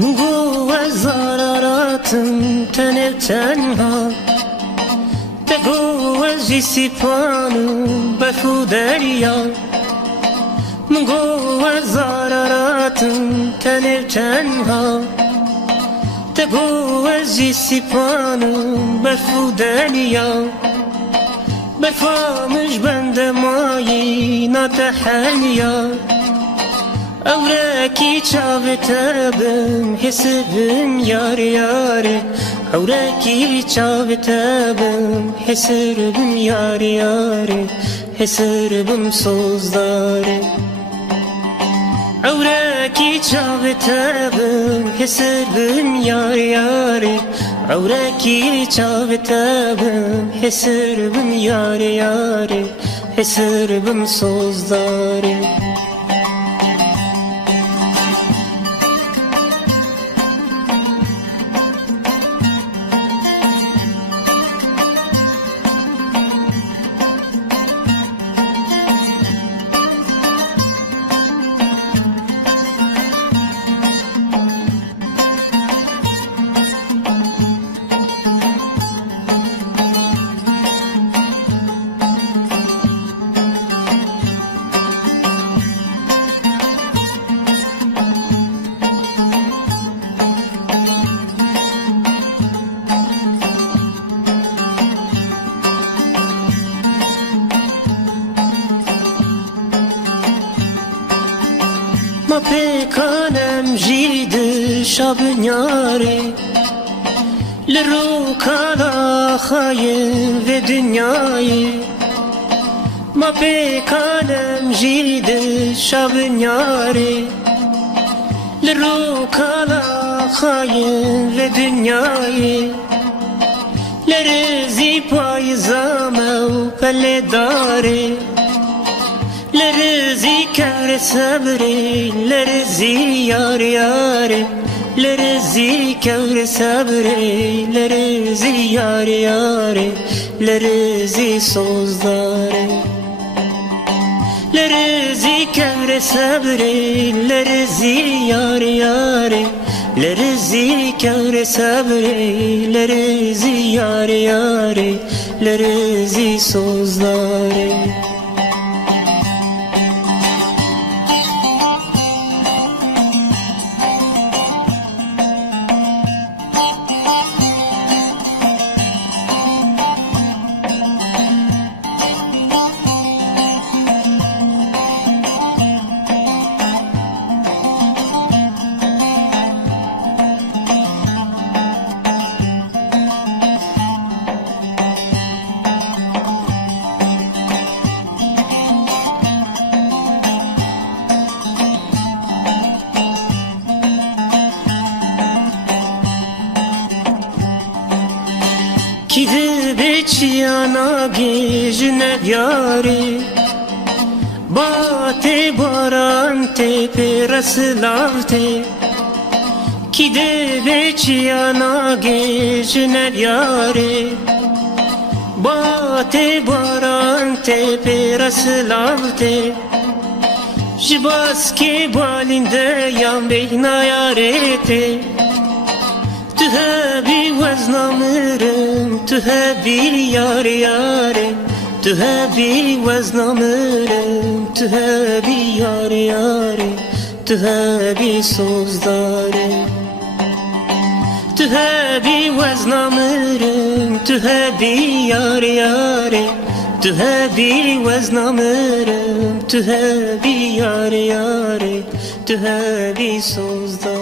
گو از زاراراتم تنه تنها تگو از جیسی پانم بفو دریا گو از زاراراتم تنه تنها تگو از جیسی پانم بفو دریا بفامش بند مایی ناتحنیا أوراكي شافتابم حسبم ياري ياري أوراكي شافتابم حسربم ياري ياري حسربم صوزداري أوراكي شافتابم حسربم ياري ياري أوراكي شافتابم حسربم ياري ياري حسربم صوزداري ما پیکانم جید شب نیاره لرو کالا خایم و دنیای ما پیکانم جید شب نیاره لرو کالا خایم و دنیای لرزی پای زامه و پله داره لرزي كار صبري لرزي يار ياري لرزي كار صبري لرزي يار ياري لرزي صوزداري لرزي كار صبري لرزي يار ياري لرزي كار صبري لرزي يار ياري لرزي صوزداري Kidi beçiyana gejne yari Bate baran tepe raslavte Kidi beçiyana gejne yari Bate baran tepe raslavte Jibas ke balinde yan beyna yarete تهابي وزنامرم تهابي ياري ياري تهابي وزنامرم تهابي ياري ياري تهابي صوزداري تهابي وزنامرم تهابي ياري ياري تهابي وزنامرم تهابي ياري ياري تهابي صوزداري